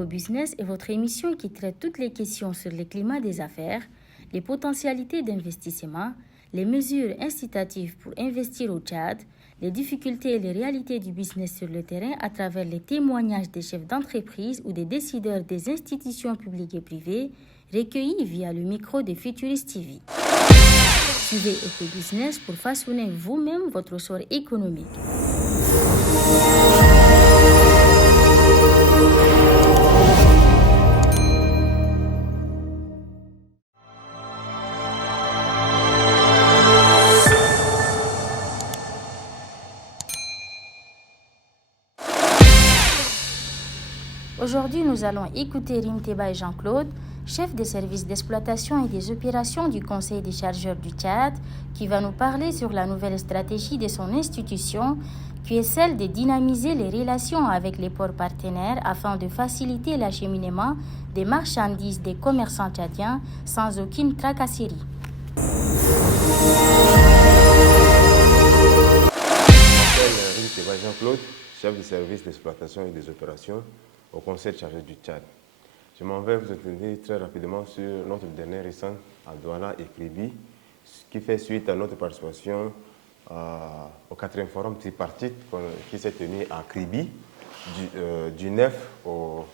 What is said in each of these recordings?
Éco-Business est votre émission qui traite toutes les questions sur le climat des affaires, les potentialités d'investissement, les mesures incitatives pour investir au Tchad, les difficultés et les réalités du business sur le terrain à travers les témoignages des chefs d'entreprise ou des décideurs des institutions publiques et privées, recueillis via le micro de Futurist TV. Suivez Éco-Business pour façonner vous-même votre sort économique. Aujourd'hui, nous allons écouter Rimteba et Jean-Claude, chef des services d'exploitation et des opérations du Conseil des chargeurs du Tchad, qui va nous parler sur la nouvelle stratégie de son institution, qui est celle de dynamiser les relations avec les ports partenaires afin de faciliter l'acheminement des marchandises des commerçants tchadiens sans aucune tracasserie. Je m'appelle Rimteba Jean-Claude, chef des services d'exploitation et des opérations au Conseil des chargeurs du Tchad. Je m'en vais vous entretenir très rapidement sur notre dernier récent à Douala et Kribi, qui fait suite à notre participation au 4e forum tripartite qui s'est tenu à Kribi du 9 au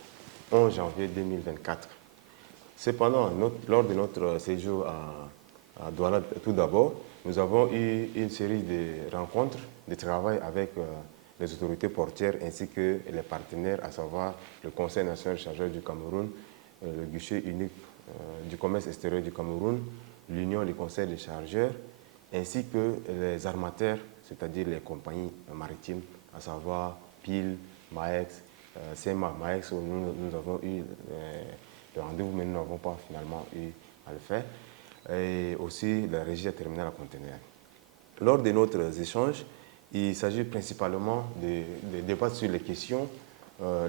11 janvier 2024. Cependant, lors de notre séjour à Douala, tout d'abord, nous avons eu une série de rencontres de travail avec les autorités portières ainsi que les partenaires, à savoir le Conseil national des chargeurs du Cameroun, le guichet unique du commerce extérieur du Cameroun, l'Union des conseils des chargeurs, ainsi que les armateurs, c'est-à-dire les compagnies maritimes, à savoir PIL, MAEX, CEMA, MAEX, où nous avons eu le rendez-vous, mais nous n'avons pas finalement eu à le faire, et aussi la régie terminale à conteneurs. Lors de notre échange, il s'agit principalement de débattre sur les questions,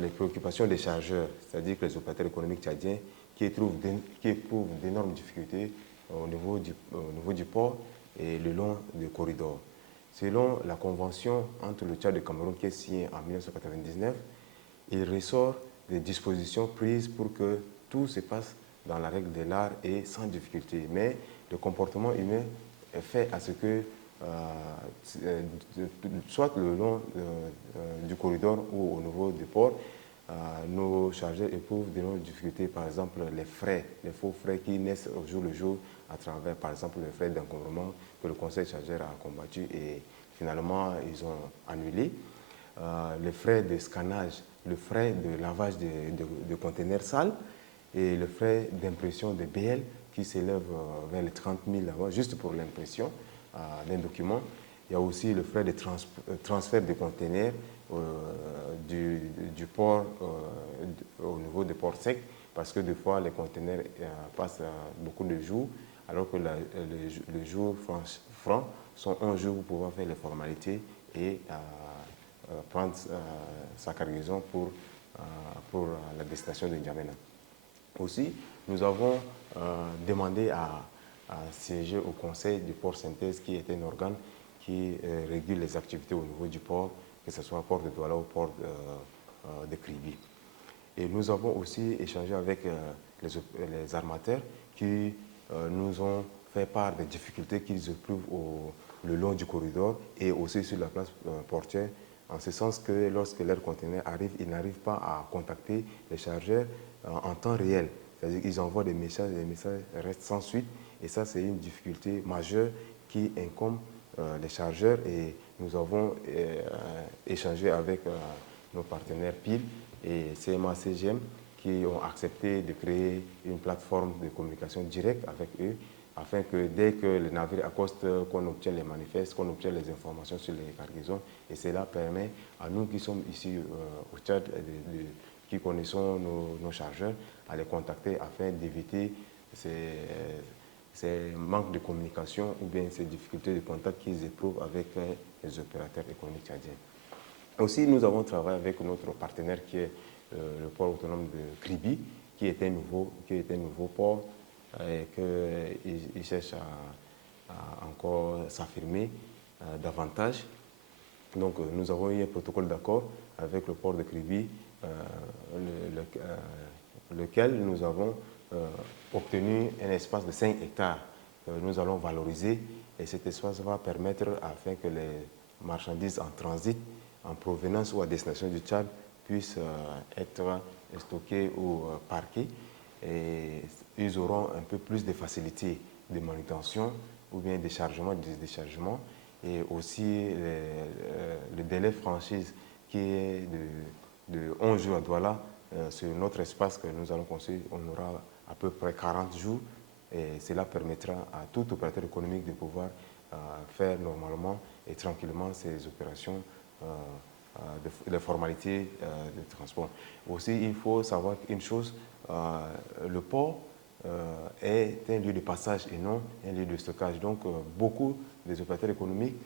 les préoccupations des chargeurs, c'est-à-dire que les opérateurs économiques tchadiens qui éprouvent d'énormes difficultés au niveau du port et le long du corridor. Selon la convention entre le Tchad et le Cameroun qui est signée en 1999, il ressort des dispositions prises pour que tout se passe dans la règle de l'art et sans difficulté. Mais le comportement humain est fait à ce que soit le long du corridor ou au niveau du port, nos chargeurs éprouvent d'énormes difficultés, par exemple les faux frais qui naissent au jour le jour à travers, par exemple, les frais d'encombrement que le conseil chargeur a combattu et finalement ils ont annulé. Les frais de scannage, le frais de lavage de conteneurs sales et le frais d'impression de BL qui s'élève vers les 30 000 juste pour l'impression d'un document. Il y a aussi le frais de transfert de conteneurs du port au niveau des ports secs, parce que des fois les conteneurs passent beaucoup de jours, alors que le jour franc sont un jour pour pouvoir faire les formalités et prendre sa cargaison pour la destination de N'Djamena. Aussi, nous avons demandé à siéger au Conseil du port synthèse, qui est un organe qui régule les activités au niveau du port, que ce soit le port de Douala ou le port de Kribi. Et nous avons aussi échangé avec les armateurs qui nous ont fait part des difficultés qu'ils éprouvent le long du corridor et aussi sur la place portière, en ce sens que lorsque leurs conteneurs arrivent, ils n'arrivent pas à contacter les chargeurs en temps réel. C'est-à-dire qu'ils envoient des messages et les messages restent sans suite. Et ça, c'est une difficulté majeure qui incombe les chargeurs. Et nous avons échangé avec nos partenaires PIL et CMA-CGM qui ont accepté de créer une plateforme de communication directe avec eux, afin que dès que le navire accoste, qu'on obtienne les manifestes, qu'on obtienne les informations sur les cargaisons. Et cela permet à nous qui sommes ici au Tchad, qui connaissons nos chargeurs, à les contacter afin d'éviter ces manques de communication ou bien ces difficultés de contact qu'ils éprouvent avec les opérateurs économiques tchadiens. Aussi, nous avons travaillé avec notre partenaire qui est le port autonome de Kribi, qui est un nouveau port et qu'il cherche à encore s'affirmer davantage. Donc nous avons eu un protocole d'accord avec le port de Kribi, lequel nous avons obtenu un espace de 5 hectares que nous allons valoriser, et cet espace va permettre afin que les marchandises en transit, en provenance ou à destination du Tchad puissent être stockées ou parquées, et ils auront un peu plus de facilité de manutention ou bien de chargement, de déchargement, et aussi le délai franchise qui est de 11 jours à Douala. Sur notre espace que nous allons construire, on aura à peu près 40 jours, et cela permettra à tout opérateur économique de pouvoir faire normalement et tranquillement ces opérations de formalités de transport. Aussi, il faut savoir une chose, le port est un lieu de passage et non un lieu de stockage. Donc, beaucoup des opérateurs économiques,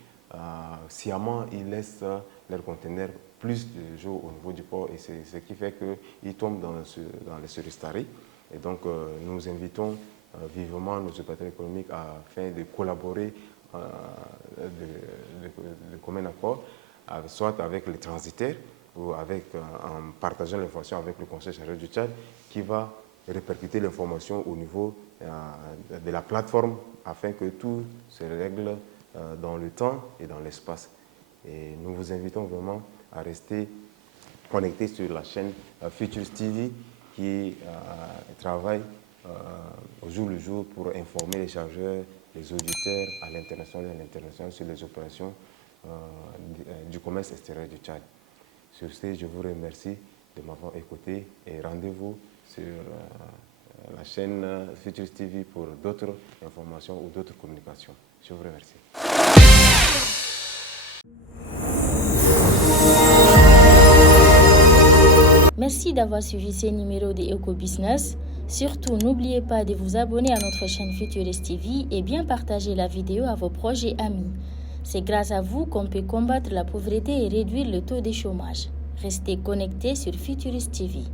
sciemment, ils laissent leurs conteneurs plus de jours au niveau du port, et c'est ce qui fait qu'ils tombent dans les surestaries. Et donc, nous invitons vivement nos opérateurs économiques afin de collaborer de commun accord, soit avec les transitaires ou en partageant l'information avec le Conseil chargé du Tchad, qui va répercuter l'information au niveau de la plateforme afin que tout se règle dans le temps et dans l'espace. Et nous vous invitons vraiment à rester connectés sur la chaîne Futures TV qui travaille au jour le jour pour informer les chargeurs, les auditeurs à l'international et à l'international sur les opérations du commerce extérieur du Tchad. Sur ce, je vous remercie de m'avoir écouté, et rendez-vous sur la chaîne Futures TV pour d'autres informations ou d'autres communications. Je vous remercie. Merci d'avoir suivi ces numéros de Eco-Business. Surtout, n'oubliez pas de vous abonner à notre chaîne Futurist TV et bien partager la vidéo à vos proches et amis. C'est grâce à vous qu'on peut combattre la pauvreté et réduire le taux de chômage. Restez connectés sur Futurist TV.